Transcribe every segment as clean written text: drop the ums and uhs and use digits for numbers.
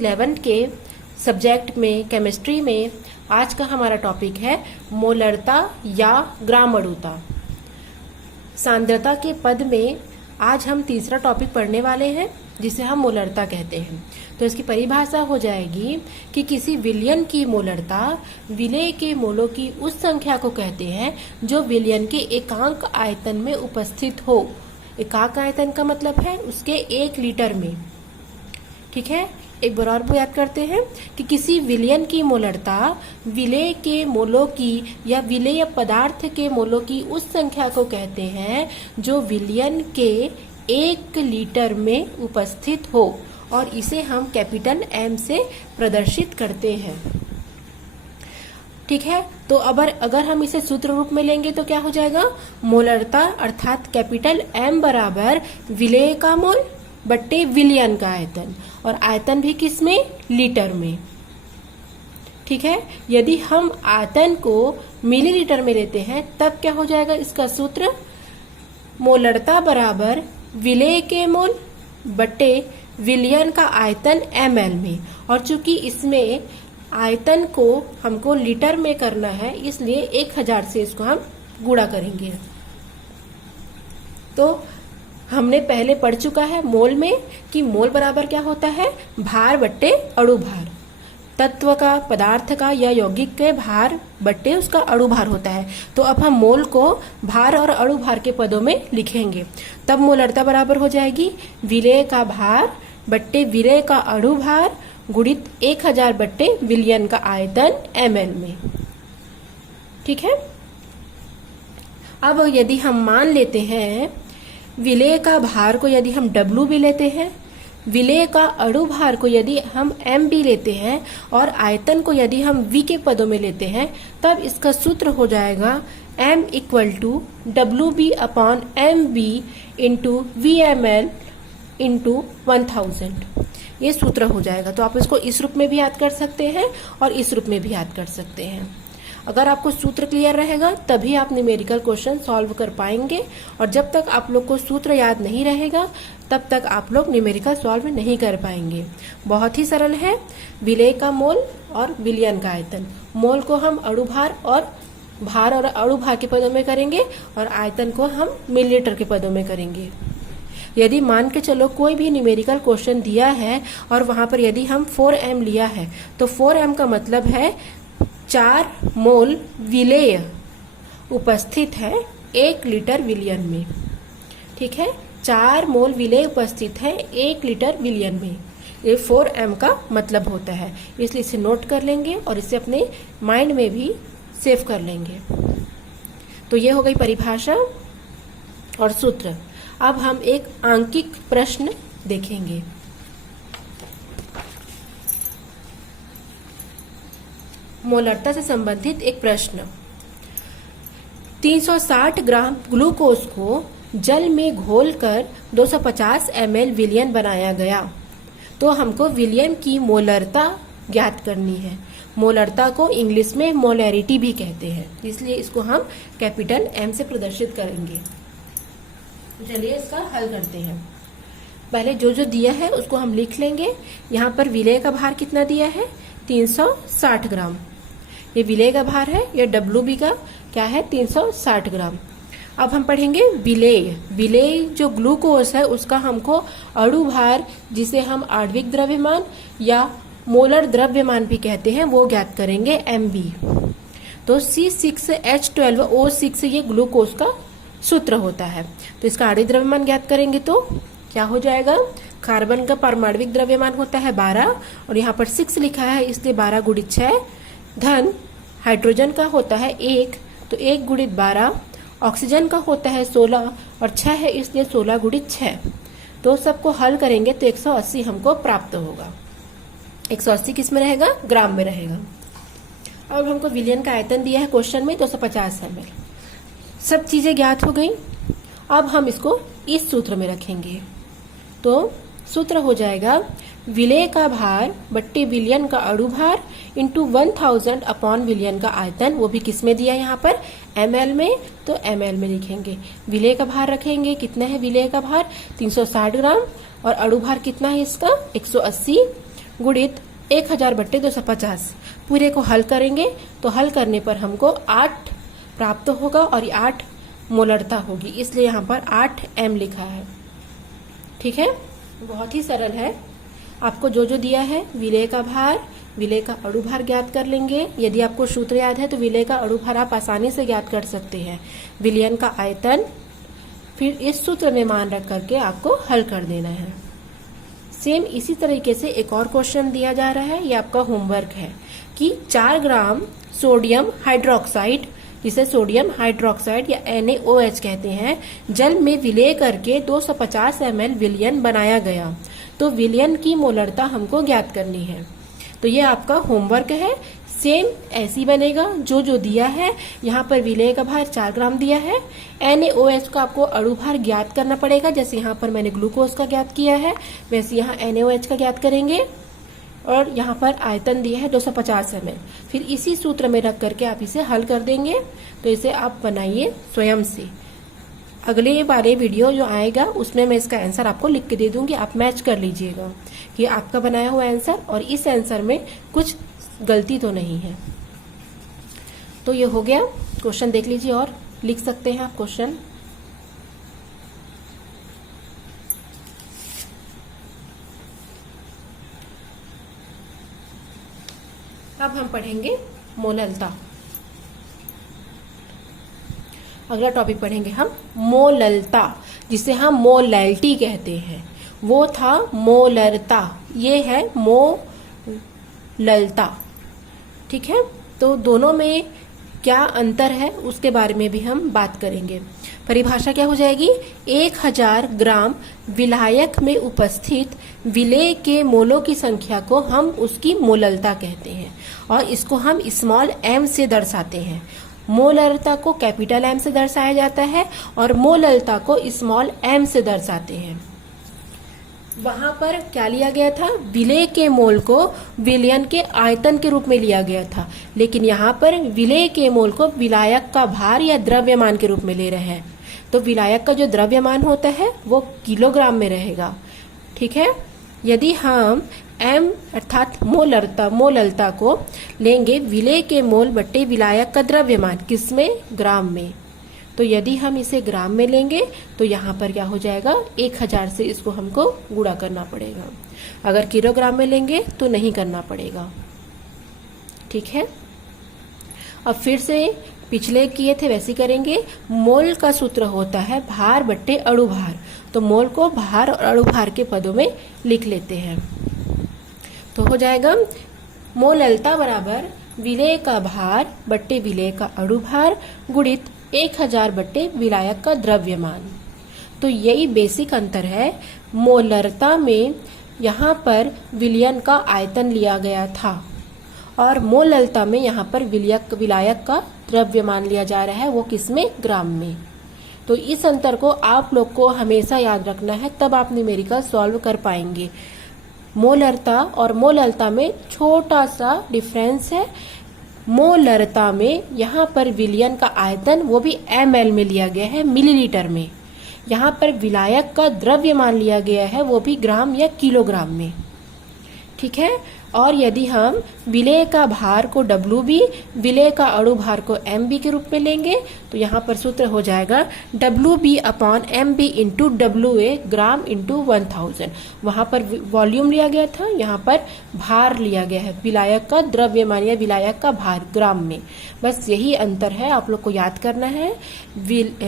11th के subject में chemistry में आज का हमारा टॉपिक है मोलरता या ग्राम अणुता। सांद्रता के पद में आज हम तीसरा टॉपिक पढ़ने वाले हैं जिसे हम मोलरता कहते हैं। तो इसकी परिभाषा हो जाएगी कि किसी विलयन की मोलरता विलेय के मोलों की उस संख्या को कहते हैं जो विलयन के एकांक आयतन में उपस्थित हो। एकांक आयतन का मतलब है उसके 1 लीटर में। ठीक है, एक बार और याद करते हैं कि किसी विलयन की मोलरता विलेय के मोलों की या विलेय पदार्थ के मोलों की उस संख्या को कहते हैं जो विलयन के 1 लीटर में उपस्थित हो और इसे हम कैपिटल M से प्रदर्शित करते हैं। ठीक है, तो अगर हम इसे सूत्र रूप में लेंगे तो क्या हो जाएगा, मोलरता अर्थात कैपिटल M बराबर विलेय का मोल बट्टे विलयन का आयतन, और आयतन भी किस में, लीटर में। ठीक है, यदि हम आयतन को मिलीलीटर में लेते हैं तब क्या हो जाएगा इसका सूत्र, मोलरता बराबर विलेय के मोल बट्टे विलयन का आयतन ml में। और चूंकि इसमें आयतन को हमको लीटर में करना है इसलिए 1000 से इसको हम गुणा करेंगे। तो हमने पहले पढ़ चुका है मोल में कि मोल बराबर क्या होता है, भार बट्टे अणु भार। तत्व का, पदार्थ का या यौगिक के भार बट्टे उसका अणु भार होता है। तो अब हम मोल को भार और अणु भार के पदों में लिखेंगे, तब मोलरता बराबर हो जाएगी विलेय का भार बट्टे विलेय का अणु भार गुणित 1000 बट्टे विलयन का आयतन ml में। ठीक है, अब यदि हम मान लेते हैं विलेय का भार को यदि हम W भी लेते हैं, विलेय का अणु भार को यदि हम M भी लेते हैं और आयतन को यदि हम V के पदों में लेते हैं, तब इसका सूत्र हो जाएगा M equal to WB upon MB into VML into 1000। ये सूत्र हो जाएगा। तो आप इसको इस रूप में भी याद कर सकते हैं और इस रूप में भी याद कर सकते हैं। अगर आपको सूत्र क्लियर रहेगा तभी आप न्यूमेरिकल क्वेश्चन सॉल्व कर पाएंगे, और जब तक आप लोग को सूत्र याद नहीं रहेगा तब तक आप लोग न्यूमेरिकल सॉल्व नहीं कर पाएंगे। बहुत ही सरल है, विलेय का मोल और विलयन का आयतन। मोल को हम अणु भार और अणु भार के पदों में करेंगे और आयतन को हम मिलीलीटर के पदों में करेंगे। यदि मान के चलो कोई भी न्यूमेरिकल क्वेश्चन दिया है और वहां पर यदि हम 4m लिया है तो 4m का मतलब है 4 मोल विलेय उपस्थित है 1 लीटर विलयन में। ठीक है, 4 मोल विलेय उपस्थित है 1 लीटर विलयन में। ये 4m का मतलब होता है, इसलिए इसे नोट कर लेंगे और इसे अपने माइंड में भी सेव कर लेंगे। तो ये हो गई परिभाषा और सूत्र। अब हम एक आंकिक प्रश्न देखेंगे। मोलरता से संबंधित एक प्रश्न। 360 ग्राम ग्लूकोज को जल में घोलकर 250 ml विलयन बनाया गया। तो हमको विलयन की मोलरता ज्ञात करनी है। मोलरता को इंग्लिश में मोलैरिटी भी कहते हैं, इसलिए इसको हम कैपिटल M से प्रदर्शित करेंगे। चलिए इसका हल करते हैं। पहले जो जो दिया है उसको हम लिख लेंगे। यहाँ पर विलेय का भार कितना दिया है, 360 ग्राम। ये विलेय का भार है, या WB का क्या है, 360 ग्राम। अब हम पढ़ेंगे विलेय। विलेय जो ग्लूकोज है उसका हमको अणु भार, जिसे हम आणविक द्रव्यमान या मोलर द्रव्यमान भी कहते हैं, वो ज्ञात करेंगे MB। तो C6H12O6 ये ग्लूकोज का सूत्र होता है। तो इसका आणविक द्रव्यमान ज्ञात करेंगे तो क्या हो जाएगा, कार्बन का परमाणविक द्रव्यमान होता है 12 और यहाँ पर 6 लिखा है इसलिए 12 गुणित 6 धन हाइड्रोजन का होता है 1, तो 1 गुणित 12, ऑक्सीजन का होता है 16 और 6 है इसलिए 16 गुणित 6। तो सबको हल करेंगे तो 180 हमको प्राप्त होगा। 180 किस में रहेगा, ग्राम में रहेगा। अब हमको विलयन का आयतन दिया है क्वेश्चन में 250 ml। सब चीजें ज्ञात हो गई। अब हम इसको इस सूत्र में रखेंगे। तो सूत्र हो जाएगा विलेय का भार बट्टे विलयन का अणु भार इंटू 1000 अपॉन विलयन का आयतन। वो भी किस में दिया है यहाँ पर, ml में, तो ml में लिखेंगे। विलेय का भार रखेंगे, कितना है विलेय का भार 360 ग्राम, और अणु भार कितना है इसका 180 गुणित 1000 बट्टे 250। पूरे को हल करेंगे तो हल करने पर हमको 8 प्राप्त होगा और 8 मोलरता होगी, इसलिए यहाँ पर 8m लिखा है। ठीक है, बहुत ही सरल है। आपको जो जो दिया है विलेय का भार, विलेय का अणुभार ज्ञात कर लेंगे। यदि आपको सूत्र याद है तो विलेय का अणुभार आप आसानी से ज्ञात कर सकते हैं। विलयन का आयतन, फिर इस सूत्र में मान रख करके आपको हल कर देना है। सेम इसी तरीके से एक और क्वेश्चन दिया जा रहा है, ये आपका होमवर्क है कि 4 ग्राम सोडियम हाइड्रोक्साइड, जिसे सोडियम हाइड्रोक्साइड या NaOH कहते हैं, जल में विलय करके 250 ml विलयन बनाया गया। तो विलयन की मोलरता हमको ज्ञात करनी है। तो ये आपका होमवर्क है। सेम ऐसी बनेगा जो जो दिया है। यहाँ पर विलेय का भार 4 ग्राम दिया है। NaOH का आपको अणुभार ज्ञात करना पड़ेगा, जैसे यहाँ पर मैंने ग्लूकोज का ज्ञात किया है वैसे यहाँ NaOH का ज्ञात करेंगे। और यहाँ पर आयतन दिया है 250 ml। फिर इसी सूत्र में रख करके आप इसे हल कर देंगे। तो इसे आप बनाइए स्वयं से। अगले वाले वीडियो जो आएगा उसमें मैं इसका आंसर आपको लिख के दे दूंगी, आप मैच कर लीजिएगा कि आपका बनाया हुआ आंसर और इस आंसर में कुछ गलती तो नहीं है। तो ये हो गया। क्वेश्चन देख लीजिए और लिख सकते हैं आप क्वेश्चन। अब हम पढ़ेंगे मोललता। अगला टॉपिक पढ़ेंगे हम मोललता, जिसे हम मोलैलिटी कहते हैं। वो था मोलरता, ये है मोललता। ठीक है, तो दोनों में क्या अंतर है उसके बारे में भी हम बात करेंगे। परिभाषा क्या हो जाएगी? 1000 ग्राम विलायक में उपस्थित विलेय के मोलों की संख्या को हम उसकी मोललता कहते हैं और इसको हम स्मॉल m से दर्शाते हैं। मोलरता को कैपिटल M से दर्शाया जाता है और मोललता को स्मॉल m से दर्शाते हैं। वहां पर क्या लिया गया था? विलेय के मोल को विलयन के आयतन के रूप में लिया गया था, लेकिन यहाँ पर विलेय के मोल को विलायक का भार या द्रव्यमान के रूप में ले रहे हैं। तो विलायक का जो द्रव्यमान होता है वो किलोग्राम में रहेगा। ठीक है, यदि हम m अर्थात मोललता को लेंगे विलेय के मोल बट्टे विलायक का द्रव्यमान, किसमें? ग्राम में। तो यदि हम इसे ग्राम में लेंगे तो यहाँ पर क्या हो जाएगा? 1000 से इसको हमको गुणा करना पड़ेगा। अगर किलोग्राम में लेंगे तो नहीं करना पड़ेगा। ठीक है, अब फिर से पिछले किए थे वैसे करेंगे। मोल का सूत्र होता है भार बट्टे अणुभार, तो मोल को भार और अणुभार के पदों में लिख लेते हैं। तो हो जाएगा मोललता बराबर विलेय का भार बट्टे विलेय का अणुभार गुणित 1000 बट्टे विलायक का द्रव्यमान। तो यही बेसिक अंतर है। मोलरता में यहाँ पर विलयन का आयतन लिया गया था और मोललता में यहाँ पर विलायक का द्रव्यमान लिया जा रहा है, वो किसमें? ग्राम में। तो इस अंतर को आप लोग को हमेशा याद रखना है, तब आप न्यूमेरिकल सॉल्व कर पाएंगे। मोलरता और मोललता में छोटा सा डिफरेंस है। मोलरता में यहाँ पर विलयन का आयतन वो भी ml में लिया गया है, मिलीलीटर में। यहाँ पर विलायक का द्रव्यमान लिया गया है, वो भी ग्राम या किलोग्राम में। ठीक है, और यदि हम विलेय का भार को WB, विलेय का अणुभार को MB के रूप में लेंगे तो यहाँ पर सूत्र हो जाएगा WB upon MB into WA, gram into 1000। वहाँ पर वॉल्यूम लिया गया था, यहाँ पर भार लिया गया है, विलायक का द्रव्यमान या विलायक का भार ग्राम में। बस यही अंतर है, आप लोग को याद करना है।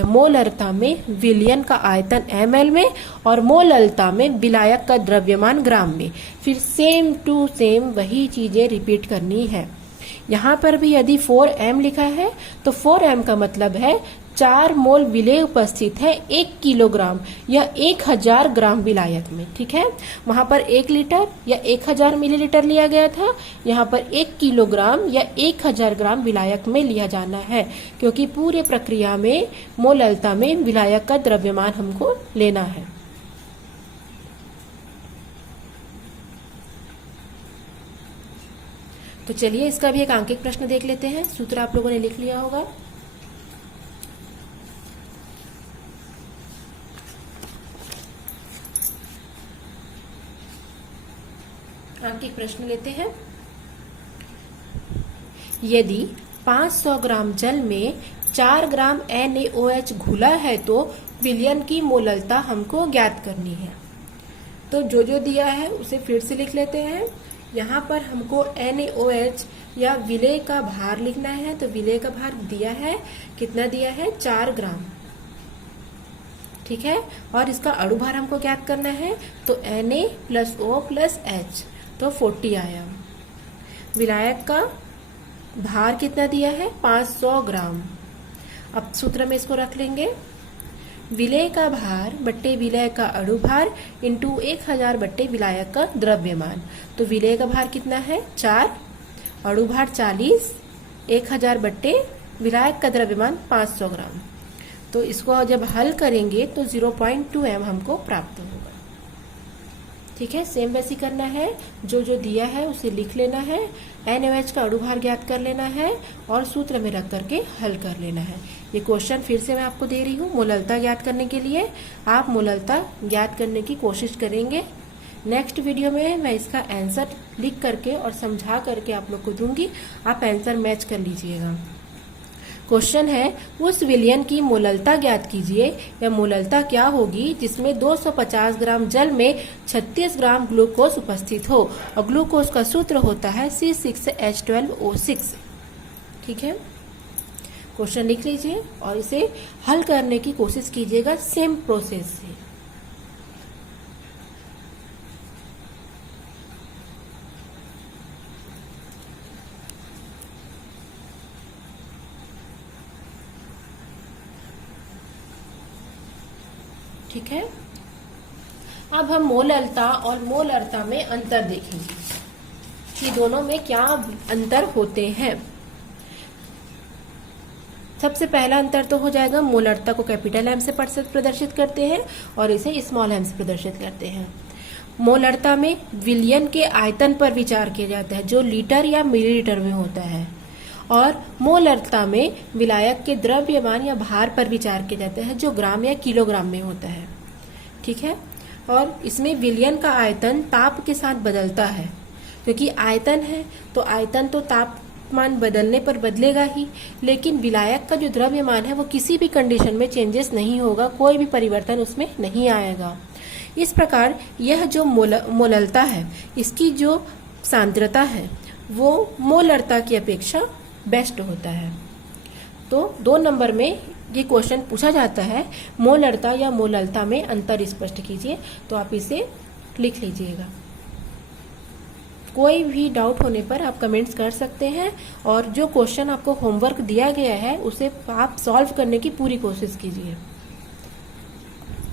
मोलरता में विलयन का आयतन ml में और मोललता में विलायक का द्रव्यमान ग्राम में। फिर सेम टू सेम वही चीजें रिपीट करनी है। यहाँ पर भी यदि 4m लिखा है तो 4m का मतलब है 4 मोल विलेय उपस्थित है 1 किलोग्राम या 1000 ग्राम विलायक में। ठीक है, वहां पर 1 लीटर या 1000 मिलीलीटर लिया गया था, यहाँ पर 1 किलोग्राम या 1000 ग्राम विलायक में लिया जाना है, क्योंकि पूरे प्रक्रिया में मोललता में विलायक का द्रव्यमान हमको लेना है। तो चलिए इसका भी एक आंकिक प्रश्न देख लेते हैं। सूत्र आप लोगों ने लिख लिया होगा। क्रमांक एक प्रश्न लेते हैं। यदि 500 ग्राम जल में 4 ग्राम NaOH घुला है तो विलयन की मोललता हमको ज्ञात करनी है। तो जो दिया है उसे फिर से लिख लेते हैं। यहाँ पर हमको NaOH या विलेय का भार लिखना है। तो विलेय का भार दिया है, कितना दिया है? 4 ग्राम। ठीक है, और इसका अणु भार हमको ज्ञात करना है। तो Na + O + H, तो 40 आया। विलायक का भार कितना दिया है? 500 ग्राम। अब सूत्र में इसको रख लेंगे, विलेय का भार बट्टे विलेय का अणु भार इंटू 1000 बट्टे विलायक का द्रव्यमान। तो विलेय का भार कितना है? 4, अणु भार 40, 1000 बट्टे विलायक का द्रव्यमान 500 ग्राम। तो इसको जब हल करेंगे तो 0.2 m हमको प्राप्त होगा। ठीक है, सेम वैसी करना है। जो दिया है उसे लिख लेना है, NaOH का अणु भार ज्ञात कर लेना है और सूत्र में रख करके हल कर लेना है। ये क्वेश्चन फिर से मैं आपको दे रही हूँ मोललता ज्ञात करने के लिए। आप मोललता ज्ञात करने की कोशिश करेंगे। नेक्स्ट वीडियो में मैं इसका आंसर लिख करके और समझा करके आप लोग को दूंगी, आप आंसर मैच कर लीजिएगा। क्वेश्चन है, उस विलयन की मोललता ज्ञात कीजिए या मोललता क्या होगी जिसमें 250 ग्राम जल में 36 ग्राम ग्लूकोज उपस्थित हो और ग्लूकोज का सूत्र होता है C6H12O6। ठीक है, क्वेश्चन लिख लीजिए और इसे हल करने की कोशिश कीजिएगा सेम प्रोसेस से। ठीक है, अब हम मोललता और मोलरता में अंतर देखेंगे कि दोनों में क्या अंतर होते हैं। सबसे पहला अंतर तो हो जाएगा, मोलरता को कैपिटल M से प्रदर्शित करते हैं और इसे स्मॉल m से प्रदर्शित करते हैं। मोलरता में विलयन के आयतन पर विचार किया जाता है जो लीटर या मिलीलीटर में होता है, और मोलरता में विलायक के द्रव्यमान या भार पर विचार किया जाता है जो ग्राम या किलोग्राम में होता है। ठीक है, और इसमें विलयन का आयतन ताप के साथ बदलता है, क्योंकि आयतन है तो आयतन तो तापमान बदलने पर बदलेगा ही, लेकिन विलायक का जो द्रव्यमान है वो किसी भी कंडीशन में चेंजेस नहीं होगा, कोई भी परिवर्तन उसमें नहीं आएगा। इस प्रकार यह जो मोललता है, इसकी जो सांद्रता है वो मोलरता की अपेक्षा बेस्ट होता है। तो 2 नंबर में ये क्वेश्चन पूछा जाता है, मोलरता या मोललता में अंतर स्पष्ट कीजिए। तो आप इसे लिख लीजिएगा। कोई भी डाउट होने पर आप कमेंट्स कर सकते हैं, और जो क्वेश्चन आपको होमवर्क दिया गया है उसे आप सॉल्व करने की पूरी कोशिश कीजिए।